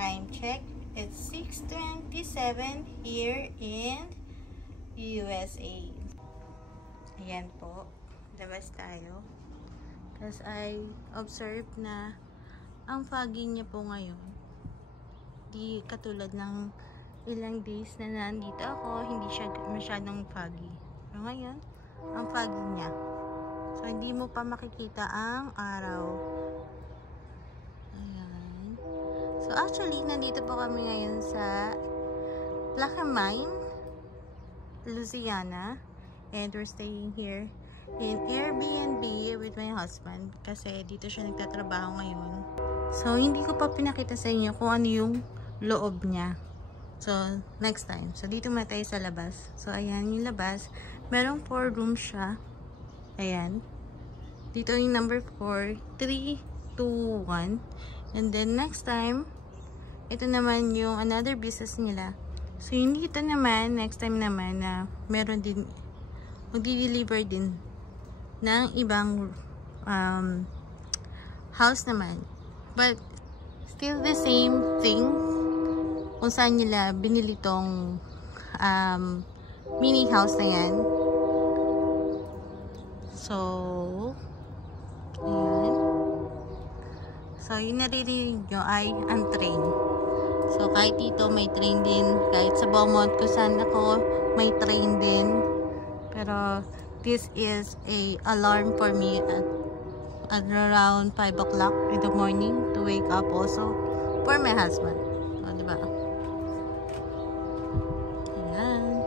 time check. It's 6:27 here in USA. Ayan po. Labas tayo. Tapos I observed na ang foggy niya po ngayon. Di katulad ng ilang days na nandito ako, hindi siya masyadong foggy. Pero ngayon, ang foggy niya. So, hindi mo pa makikita ang araw. Ayan. So, actually, nandito po kami ngayon sa Plaquemine, Louisiana. And we're staying here in Airbnb with my husband. Kasi dito siya nagtatrabaho ngayon. So, hindi ko pa pinakita sa inyo kung ano yung loob niya. So, next time. So, dito muna tayo sa labas. So, ayan yung labas. Merong 4 rooms siya. Ayan. Dito yung number 4. 3, 2, 1. And then, next time, ito naman yung another business nila. So, yung dito naman, next time naman, na meron din, magdi-deliver din ng ibang house naman. But, still the same thing kung saan nila binili tong mini house na yan. So, ayan. So, yung naririnig nyo ay ang train. So, kahit dito may train din. Kahit sa Beaumont kung saan ako, may train din. Pero, this is a alarm for me at around 5 o'clock in the morning to wake up also for my husband. O, diba? Ayan.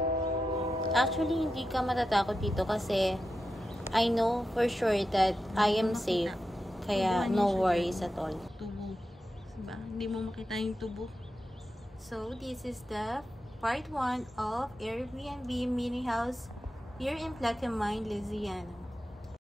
Actually, hindi ka matatakot dito kasi I know for sure that I am safe. Kaya, no worries at all. Tubo. Diba? Hindi mo makita yung tubo. So, this is the part 1 of Airbnb mini house here in Plaquemine, Louisiana.